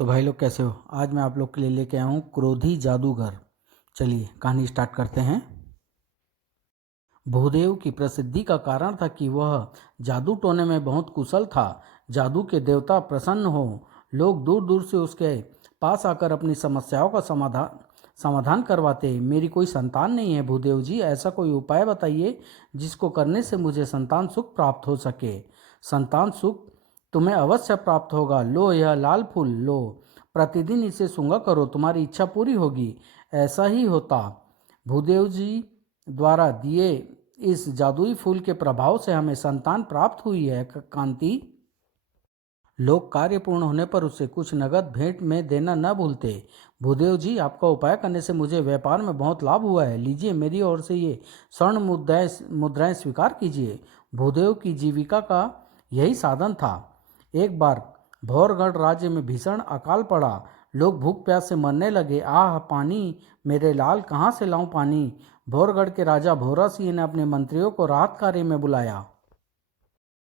तो भाई लोग कैसे हो। आज मैं आप लोग के लिए लेके आया हूँ क्रोधी जादूगर। चलिए कहानी स्टार्ट करते हैं। भूदेव की प्रसिद्धि का कारण था कि वह जादू टोने में बहुत कुशल था। जादू के देवता प्रसन्न हो, लोग दूर दूर से उसके पास आकर अपनी समस्याओं का समाधान समाधान करवाते। मेरी कोई संतान नहीं है भूदेव जी, ऐसा कोई उपाय बताइए जिसको करने से मुझे संतान सुख प्राप्त हो सके। संतान सुख तुम्हें अवश्य प्राप्त होगा। लो यह लाल फूल लो, प्रतिदिन इसे सूंघा करो, तुम्हारी इच्छा पूरी होगी। ऐसा ही होता। भूदेव जी द्वारा दिए इस जादुई फूल के प्रभाव से हमें संतान प्राप्त हुई है कांति। लोग कार्य पूर्ण होने पर उसे कुछ नगद भेंट में देना न भूलते। भूदेव जी, आपका उपाय करने से मुझे व्यापार में बहुत लाभ हुआ है। लीजिए, मेरी ओर से ये स्वर्ण मुद्राएं स्वीकार कीजिए। भूदेव की जीविका का यही साधन था। एक बार भौरगढ़ राज्य में भीषण अकाल पड़ा। लोग भूख प्यास से मरने लगे। आह पानी, मेरे लाल, कहाँ से लाऊं पानी। भौरगढ़ के राजा भोरा सिंह ने अपने मंत्रियों को राहत कार्य में बुलाया।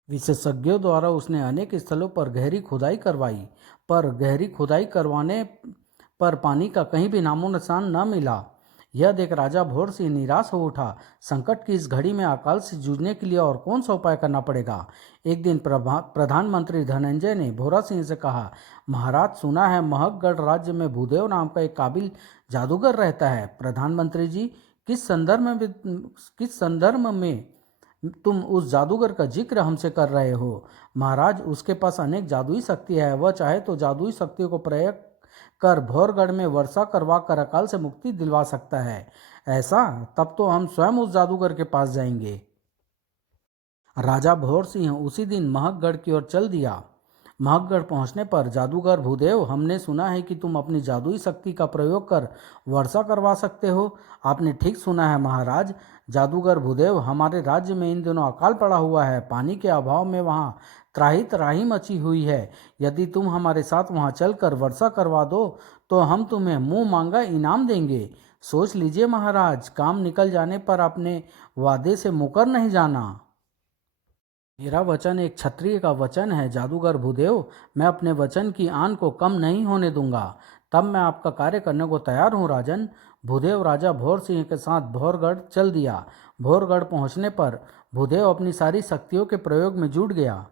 विशेषज्ञों द्वारा उसने अनेक स्थलों पर गहरी खुदाई करवाई, पर गहरी खुदाई करवाने पर पानी का कहीं भी नामो निशान न मिला। यह देख राजा भोर सिंह निराश हो उठा। संकट की इस घड़ी में अकाल से जूझने के लिए और कौन सा उपाय करना पड़ेगा। एक दिन प्रधानमंत्री धनंजय ने भोरा सिंह से कहा, महाराज, सुना है महकगढ़ राज्य में भूदेव नाम का एक काबिल जादूगर रहता है। प्रधानमंत्री जी, किस संदर्भ में तुम उस जादूगर का जिक्र हमसे कर रहे हो। महाराज, उसके पास अनेक जादुई शक्ति है। वह चाहे तो जादुई शक्तियों को प्रयोग कर भौरगढ़ में वर्षा करवा कर अकाल से मुक्ति दिलवा सकता है। ऐसा? तब तो हम स्वयं उस जादूगर के पास जाएंगे। राजा भौर सिंह उसी दिन महकगढ़ की ओर चल दिया। महकगढ़ पहुंचने पर जादूगर, भूदेव, हमने सुना है कि तुम अपनी जादुई शक्ति का प्रयोग कर वर्षा करवा सकते हो। आपने ठीक सुना है महाराज। जादूगर भूदेव, हमारे राज्य में इन दिनों अकाल पड़ा हुआ है। पानी के अभाव में वहाँ त्राही त्राही मची हुई है। यदि तुम हमारे साथ वहाँ चलकर वर्षा करवा दो तो हम तुम्हें मुंह मांगा इनाम देंगे। सोच लीजिए महाराज, काम निकल जाने पर अपने वादे से मुकर नहीं जाना। मेरा वचन एक क्षत्रिय का वचन है जादूगर भूदेव। मैं अपने वचन की आन को कम नहीं होने दूंगा। तब मैं आपका कार्य करने को तैयार हूँ राजन। भूदेव राजा भौर सिंह के साथ भौरगढ़ चल दिया। भौरगढ़ पहुंचने पर भूदेव अपनी सारी शक्तियों के प्रयोग में जुट गया।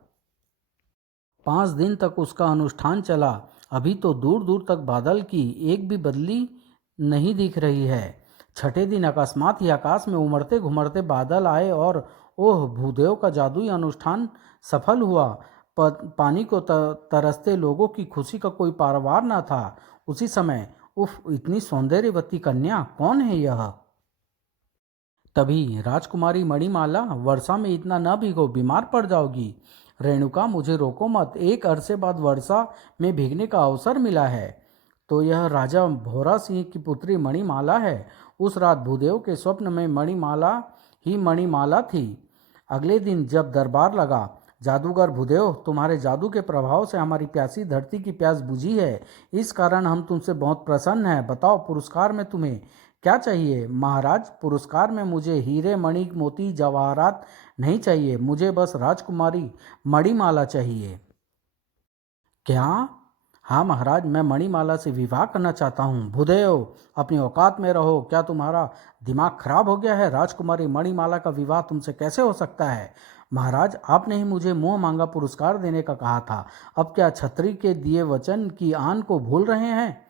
5 दिन तक उसका अनुष्ठान चला। अभी तो दूर दूर तक बादल की एक भी बदली नहीं दिख रही है। छठे दिन अकस्मात ही आकाश में उमड़ते घुमड़ते बादल आए और ओह, भूदेव का जादुई अनुष्ठान सफल हुआ। पानी को तरसते लोगों की खुशी का कोई पारावार न था। उसी समय, उफ, इतनी सौंदर्यवती कन्या कौन है यह। तभी राजकुमारी मणिमाला, वर्षा में इतना न भीगो, बीमार पड़ जाओगी। रेणुका, मुझे रोको मत, एक अरसे बाद वर्षा में भीगने का अवसर मिला है। तो यह राजा भोरा सिंह की पुत्री मणिमाला है। उस रात भूदेव के स्वप्न में मणिमाला ही मणिमाला थी। अगले दिन जब दरबार लगा, जादूगर भूदेव, तुम्हारे जादू के प्रभाव से हमारी प्यासी धरती की प्यास बुझी है। इस कारण हम तुमसे बहुत प्रसन्न हैं। बताओ, पुरस्कार में तुम्हें क्या चाहिए। महाराज, पुरस्कार में मुझे हीरे मणि मोती जवाहरात नहीं चाहिए। मुझे बस राजकुमारी मणिमाला चाहिए। क्या? हाँ महाराज, मैं मणिमाला से विवाह करना चाहता हूँ। भूदेव, अपनी औकात में रहो। क्या तुम्हारा दिमाग खराब हो गया है। राजकुमारी मणिमाला का विवाह तुमसे कैसे हो सकता है। महाराज, आपने ही मुझे मुंह मांगा पुरस्कार देने का कहा था। अब क्या छत्री के दिए वचन की आन को भूल रहे हैं।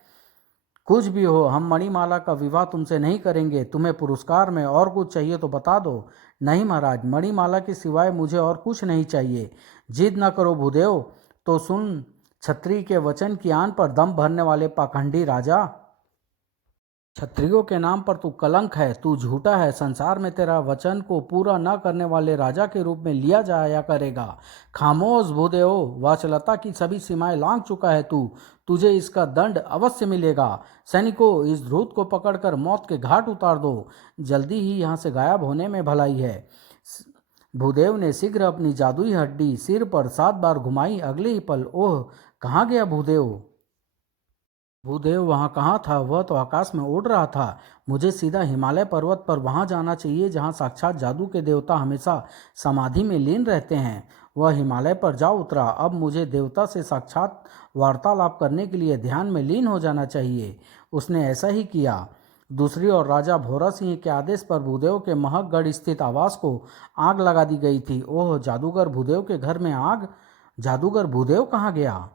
कुछ भी हो, हम मणिमाला का विवाह तुमसे नहीं करेंगे। तुम्हें पुरस्कार में और कुछ चाहिए तो बता दो। नहीं महाराज, मणिमाला के सिवाय मुझे और कुछ नहीं चाहिए। जिद न करो भूदेव। तो सुन, क्षत्रिय के वचन की आन पर दम भरने वाले पाखंडी राजा, क्षत्रियों के नाम पर तू कलंक है। तू झूठा है। संसार में तेरा वचन को पूरा न करने वाले राजा के रूप में लिया जाया करेगा। खामोश भूदेव, वाचलता की सभी सीमाएं लांघ चुका है तू। तुझे इसका दंड अवश्य मिलेगा। सैनिकों, इस धूर्त को पकड़कर मौत के घाट उतार दो। जल्दी ही यहाँ से गायब होने में भलाई है। भूदेव ने शीघ्र अपनी जादुई हड्डी सिर पर 7 बार घुमाई। अगले ही पल, ओह, कहाँ गया भूदेव। भूदेव वहाँ कहाँ था। वह तो आकाश में उड़ रहा था। मुझे सीधा हिमालय पर्वत पर वहाँ जाना चाहिए जहाँ साक्षात जादू के देवता हमेशा समाधि में लीन रहते हैं। वह हिमालय पर जा उतरा। अब मुझे देवता से साक्षात वार्तालाप करने के लिए ध्यान में लीन हो जाना चाहिए। उसने ऐसा ही किया। दूसरी ओर राजा भोरा सिंह के आदेश पर भूदेव के महकगढ़ स्थित आवास को आग लगा दी गई थी। ओह, जादूगर भूदेव के घर में आग! जादूगर भूदेव कहाँ गया?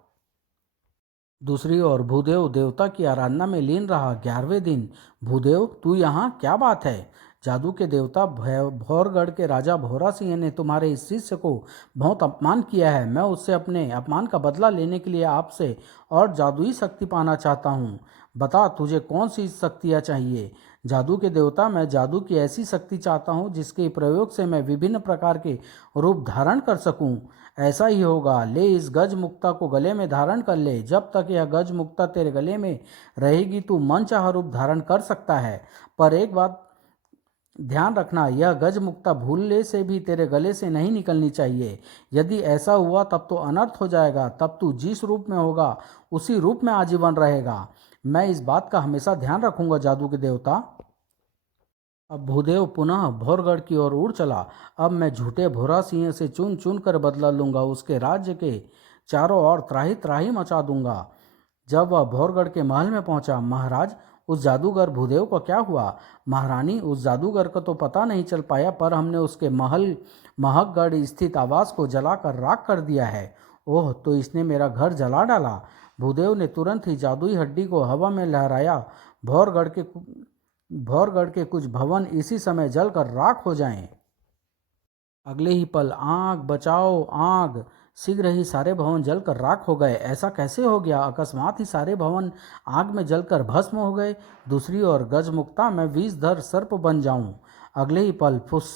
दूसरी ओर भूदेव देवता की आराधना में लीन रहा। 11वें दिन, भूदेव तू यहाँ, क्या बात है? जादू के देवता भौरगढ़ के राजा भोरा सिंह ने तुम्हारे इस शिष्य को बहुत अपमान किया है। मैं उससे अपने अपमान का बदला लेने के लिए आपसे और जादुई शक्ति पाना चाहता हूँ। बता, तुझे कौन सी शक्तियाँ चाहिए? जादू के देवता, मैं जादू की ऐसी शक्ति चाहता हूँ जिसके प्रयोग से मैं विभिन्न प्रकार के रूप धारण कर सकूँ। ऐसा ही होगा। ले, इस गज मुक्ता को गले में धारण कर ले। जब तक यह गज मुक्ता तेरे गले में रहेगी तू मनचाहा रूप धारण कर सकता है। पर एक बात ध्यान रखना, यह गज मुक्ता भूलने से भी तेरे गले से नहीं निकलनी चाहिए। यदि ऐसा हुआ तब तो अनर्थ हो जाएगा। तब तू जिस रूप में होगा उसी रूप में आजीवन रहेगा। मैं इस बात का हमेशा ध्यान रखूंगा जादू के देवता। अब भूदेव पुनः भौरगढ़ की ओर उड़ चला। अब मैं झूठे भोरा सिंह से चुन चुन कर बदला लूंगा। उसके राज्य के चारों ओर त्राही त्राही मचा दूंगा। जब वह भौरगढ़ के महल में पहुंचा, महाराज, उस जादूगर भूदेव को क्या हुआ? महारानी, उस जादूगर को तो पता नहीं चल पाया, पर हमने उसके महल महकगढ़ स्थित आवास को जलाकर राख कर दिया है। ओह, तो इसने मेरा घर जला डाला। भूदेव ने तुरंत ही जादुई हड्डी को हवा में लहराया। भौरगढ़ के कुछ भवन इसी समय जलकर राख हो जाएं। अगले ही पल, आग बचाओ आग! शीघ्र ही सारे भवन जलकर राख हो गए। ऐसा कैसे हो गया? अकस्मात ही सारे भवन आग में जलकर भस्म हो गए। दूसरी ओर गजमुक्ता, मैं विषधर सर्प बन जाऊं। अगले ही पल, फुस!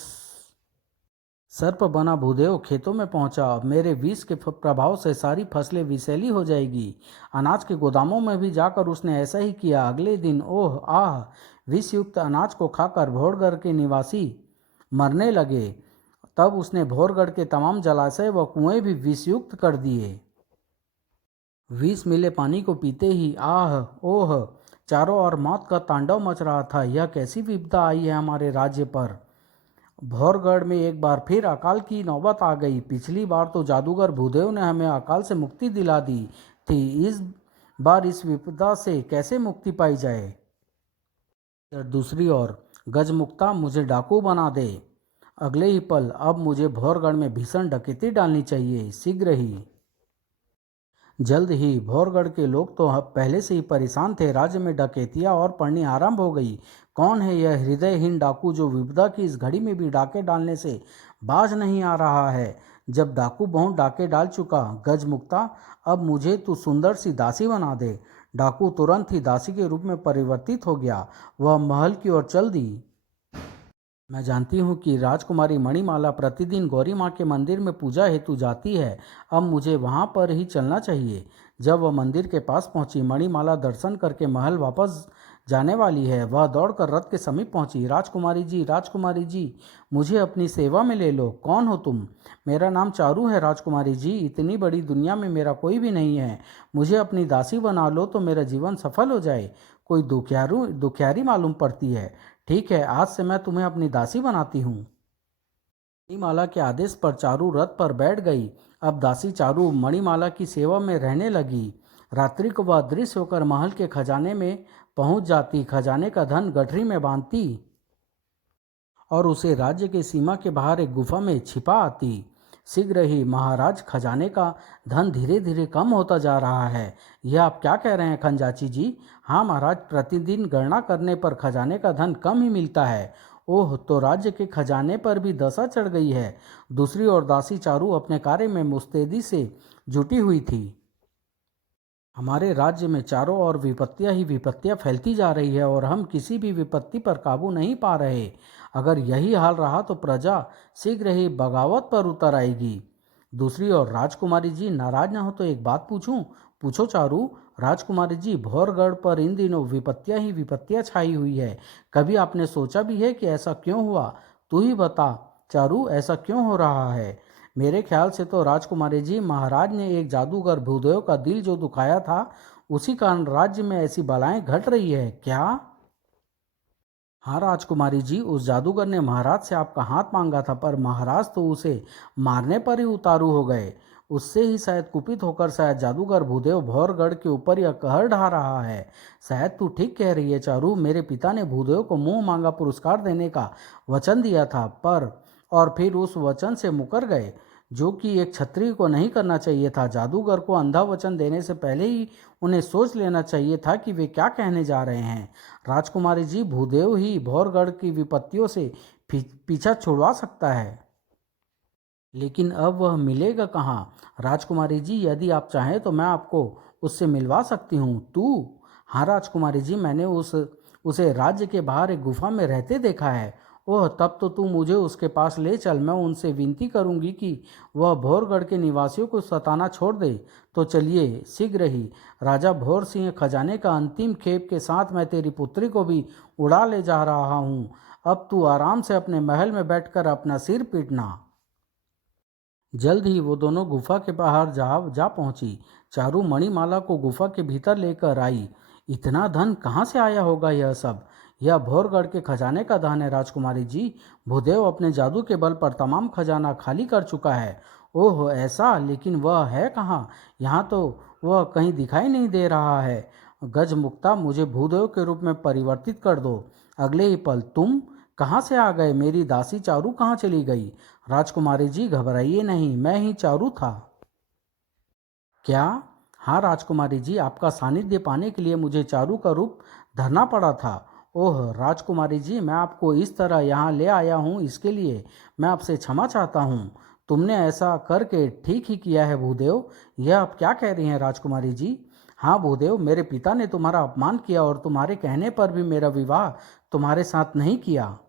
सर्प बना भूदेव खेतों में पहुंचा। अब मेरे विष के प्रभाव से सारी फसलें विषैली हो जाएगी। अनाज के गोदामों में भी जाकर उसने ऐसा ही किया। अगले दिन, ओह आह, विषयुक्त अनाज को खाकर भौरगढ़ के निवासी मरने लगे। तब उसने भौरगढ़ के तमाम जलाशय व कुएं भी विषयुक्त कर दिए। विष मिले पानी को पीते ही आह ओह, चारों ओर मौत का तांडव मच रहा था। यह कैसी विपदा आई है हमारे राज्य पर? भौरगढ़ में एक बार फिर अकाल की नौबत आ गई। पिछली बार तो जादूगर भूदेव ने हमें अकाल से मुक्ति दिला दी थी। इस बार इस विपदा से कैसे मुक्ति पाई जाए? दूसरी ओर गजमुक्ता, मुझे डाकू बना दे। अगले ही पल, अब मुझे भौरगढ़ में भीषण डकैती डालनी चाहिए, शीघ्र ही। जल्द ही भौरगढ़ के लोग तो पहले से ही परेशान थे। राज्य में डकैतियां और पड़नी आरंभ हो गई। कौन है यह हृदयहीन डाकू जो विपदा की इस घड़ी में भी डाके डालने से बाज नहीं आ रहा है? जब डाकू बहुत डाके डाल चुका, गजमुक्ता, अब मुझे तू सुंदर सी दासी बना दे। डाकू तुरंत ही दासी के रूप में परिवर्तित हो गया। वह महल की ओर चल दी। मैं जानती हूँ कि राजकुमारी मणिमाला प्रतिदिन गौरी माँ के मंदिर में पूजा हेतु जाती है। अब मुझे वहाँ पर ही चलना चाहिए। जब वह मंदिर के पास पहुँची, मणिमाला दर्शन करके महल वापस जाने वाली है। वह दौड़कर रथ के समीप पहुँची। राजकुमारी जी, मुझे अपनी सेवा में ले लो। कौन हो तुम? मेरा नाम चारू है राजकुमारी जी। इतनी बड़ी दुनिया में मेरा कोई भी नहीं है। मुझे अपनी दासी बना लो तो मेरा जीवन सफल हो जाए। कोई दुखियारी मालूम पड़ती है। ठीक है, आज से मैं तुम्हें अपनी दासी बनाती हूँ। मणिमाला के आदेश पर चारू रथ पर बैठ गई। अब दासी चारू मणिमाला की सेवा में रहने लगी। रात्रि को वह अदृश्य होकर महल के खजाने में पहुंच जाती, खजाने का धन गठरी में बांधती और उसे राज्य के सीमा के बाहर एक गुफा में छिपा आती। शीघ्र ही, महाराज, खजाने का धन धीरे धीरे कम होता जा रहा है। यह आप क्या कह रहे हैं खंजाची जी? हाँ महाराज, प्रतिदिन गणना करने पर खजाने का धन कम ही मिलता है। ओह, तो राज्य के खजाने पर भी दशा चढ़ गई है। दूसरी ओर दासी चारू अपने कार्य में मुस्तैदी से जुटी हुई थी। हमारे राज्य में चारों ओर विपत्तियां ही विपत्तियां फैलती जा रही है और हम किसी भी विपत्ति पर काबू नहीं पा रहे। अगर यही हाल रहा तो प्रजा शीघ्र ही बगावत पर उतर आएगी। दूसरी ओर, राजकुमारी जी, नाराज न हो तो एक बात पूछूं? पूछो चारू। राजकुमारी जी, भौरगढ़ पर इन दिनों विपत्तियां ही विपत्तियां छाई हुई है। कभी आपने सोचा भी है कि ऐसा क्यों हुआ? तू ही बता चारू, ऐसा क्यों हो रहा है? मेरे ख्याल से तो राजकुमारी जी, महाराज ने एक जादूगर भूदेव का दिल जो दुखाया था, उसी कारण राज्य में ऐसी बलाएं घट रही है। क्या? हाँ राजकुमारी जी, उस जादूगर ने महाराज से आपका हाथ मांगा था, पर महाराज तो उसे मारने पर ही उतारू हो गए। उससे ही शायद कुपित होकर शायद जादूगर भूदेव भौरगढ़ के ऊपर यह कहर ढा रहा है। शायद तू ठीक कह रही है चारू, मेरे पिता ने भूदेव को मुंह मांगा पुरस्कार देने का वचन दिया था, पर और फिर उस वचन से मुकर गए, जो कि एक क्षत्रिय को नहीं करना चाहिए था। जादूगर को अंधा वचन देने से पहले ही उन्हें सोच लेना चाहिए था कि वे क्या कहने जा रहे हैं। राजकुमारी जी, भूदेव ही भौरगढ़ की विपत्तियों से पीछा छुड़वा सकता है, लेकिन अब वह मिलेगा कहाँ? राजकुमारी जी, यदि आप चाहें तो मैं आपको उससे मिलवा सकती हूँ। तू? हाँ राजकुमारी जी, मैंने उसे राज्य के बाहर एक गुफा में रहते देखा है। ओह, तब तो तू मुझे उसके पास ले चल। मैं उनसे विनती करूंगी कि वह भौरगढ़ के निवासियों को सताना छोड़ दे। तो चलिए शीघ्र ही। राजा भौर सिंह खजाने का अंतिम खेप के साथ मैं तेरी पुत्री को भी उड़ा ले जा रहा हूँ। अब तू आराम से अपने महल में बैठकर अपना सिर पीटना। जल्द ही वो दोनों गुफा के बाहर जा पहुंची। चारू मणिमाला को गुफा के भीतर लेकर आई। इतना धन कहाँ से आया होगा यह सब? यह भौरगढ़ के खजाने का धन है राजकुमारी जी। भूदेव अपने जादू के बल पर तमाम खजाना खाली कर चुका है। ओह ऐसा, लेकिन वह है कहाँ? यहाँ तो वह कहीं दिखाई नहीं दे रहा है। गज मुक्ता, मुझे भूदेव के रूप में परिवर्तित कर दो। अगले ही पल, तुम कहाँ से आ गए? मेरी दासी चारू कहाँ चली गई? राजकुमारी जी घबराइए नहीं, मैं ही चारू था। क्या? हाँ राजकुमारी जी, आपका सानिध्य पाने के लिए मुझे चारू का रूप धरना पड़ा था। ओह राजकुमारी जी, मैं आपको इस तरह यहाँ ले आया हूँ, इसके लिए मैं आपसे क्षमा चाहता हूँ। तुमने ऐसा करके ठीक ही किया है भूदेव। यह आप क्या कह रही हैं राजकुमारी जी? हाँ भूदेव, मेरे पिता ने तुम्हारा अपमान किया और तुम्हारे कहने पर भी मेरा विवाह तुम्हारे साथ नहीं किया,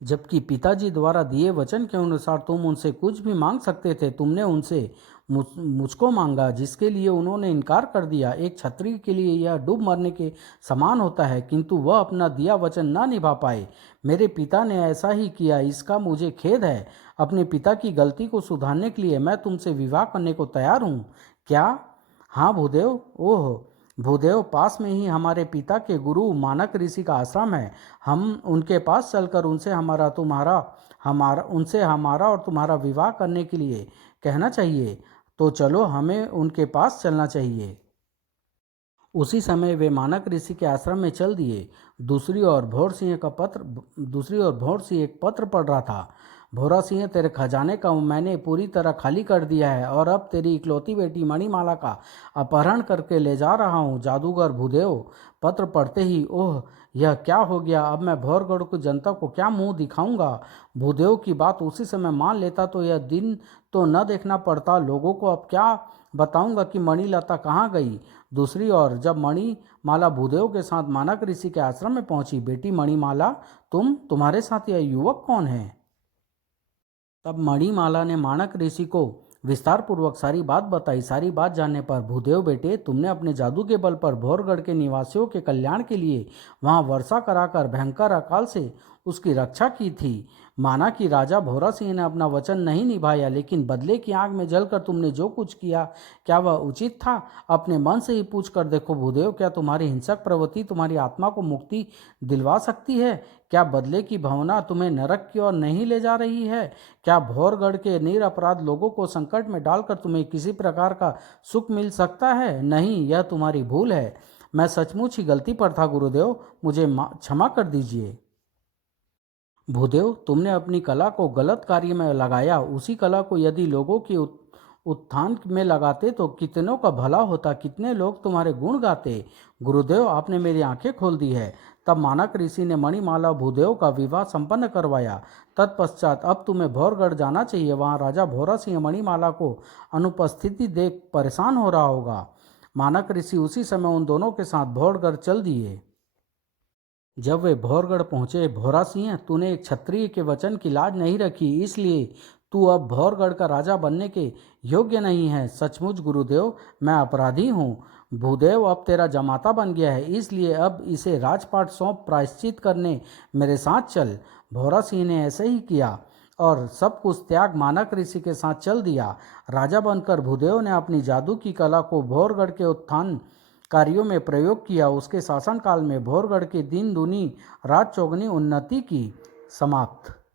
जबकि पिताजी द्वारा दिए वचन के अनुसार तुम उनसे कुछ भी मांग सकते थे। तुमने उनसे मुझको मांगा, जिसके लिए उन्होंने इनकार कर दिया। एक क्षत्रिय के लिए यह डूब मरने के समान होता है, किंतु वह अपना दिया वचन न निभा पाए। मेरे पिता ने ऐसा ही किया, इसका मुझे खेद है। अपने पिता की गलती को सुधारने के लिए मैं तुमसे विवाह करने को तैयार हूँ। क्या? हाँ भूदेव। ओह भूदेव, पास में ही हमारे पिता के गुरु मानक ऋषि का आश्रम है। हम उनके पास चलकर उनसे हमारा और तुम्हारा विवाह करने के लिए कहना चाहिए। तो चलो, हमें उनके पास चलना चाहिए। उसी समय वे मानक ऋषि के आश्रम में चल दिए। दूसरी ओर भौर सिंह एक पत्र पढ़ रहा था। भोरा सिंह, तेरे खजाने का मैंने पूरी तरह खाली कर दिया है और अब तेरी इकलौती बेटी मणिमाला का अपहरण करके ले जा रहा हूँ। जादूगर भूदेव। पत्र पढ़ते ही, ओह यह क्या हो गया? अब मैं भौरगढ़ की जनता को क्या मुंह दिखाऊंगा? भूदेव की बात उसी समय मान लेता तो यह दिन तो न देखना पड़ता। लोगों को अब क्या बताऊंगा कि मणिलता कहाँ गई? दूसरी ओर जब मणिमाला भूदेव के साथ मानक ऋषि के आश्रम में पहुंची, बेटी मणिमाला, तुम्हारे साथ यह युवक कौन है? तब मणिमाला ने मानक ऋषि को विस्तार पूर्वक सारी बात बताई। सारी बात जानने पर, भूदेव बेटे, तुमने अपने जादू के बल पर भौरगढ़ के निवासियों के कल्याण के लिए वहां वर्षा कराकर भयंकर अकाल से उसकी रक्षा की थी। माना कि राजा भोरा सिंह ने अपना वचन नहीं निभाया, लेकिन बदले की आग में जलकर तुमने जो कुछ किया, क्या वह उचित था? अपने मन से ही पूछ कर देखो भूदेव, क्या तुम्हारी हिंसक प्रवृत्ति तुम्हारी आत्मा को मुक्ति दिलवा सकती है? क्या बदले की भावना तुम्हें नरक की ओर नहीं ले जा रही है? क्या भौरगढ़ के निरपराध लोगों को संकट में डालकर तुम्हें किसी प्रकार का सुख मिल सकता है? नहीं, यह तुम्हारी भूल है। मैं सचमुच ही गलती पर था गुरुदेव, मुझे क्षमा कर दीजिए। भूदेव, तुमने अपनी कला को गलत कार्य में लगाया। उसी कला को यदि लोगों के उत्थान में लगाते तो कितनों का भला होता, कितने लोग तुम्हारे गुण गाते। गुरुदेव, आपने मेरी आंखें खोल दी है। तब मानक ऋषि ने मणिमाला भूदेव का विवाह संपन्न करवाया। तत्पश्चात अब तुम्हें भौरगढ़ जाना चाहिए। वहां राजा भोरा सिंह मणिमाला को अनुपस्थिति देख परेशान हो रहा होगा। मानक ऋषि उसी समय उन दोनों के साथ भौरगढ़ चल दिए। जब वे भौरगढ़ पहुंचे, भोरा सिंह, तूने एक क्षत्रिय के वचन की लाज नहीं रखी, इसलिए तू अब भौरगढ़ का राजा बनने के योग्य नहीं है। सचमुच गुरुदेव, मैं अपराधी हूँ। भूदेव अब तेरा जमाता बन गया है, इसलिए अब इसे राजपाट सौंप प्रायश्चित करने मेरे साथ चल। भोरा सिंह ने ऐसे ही किया और सब कुछ त्याग मानक ऋषि के साथ चल दिया। राजा बनकर भूदेव ने अपनी जादू की कला को भौरगढ़ के उत्थान कार्यों में प्रयोग किया। उसके शासनकाल में भौरगढ़ की दिन दूनी रात चौगुनी उन्नति की। समाप्त।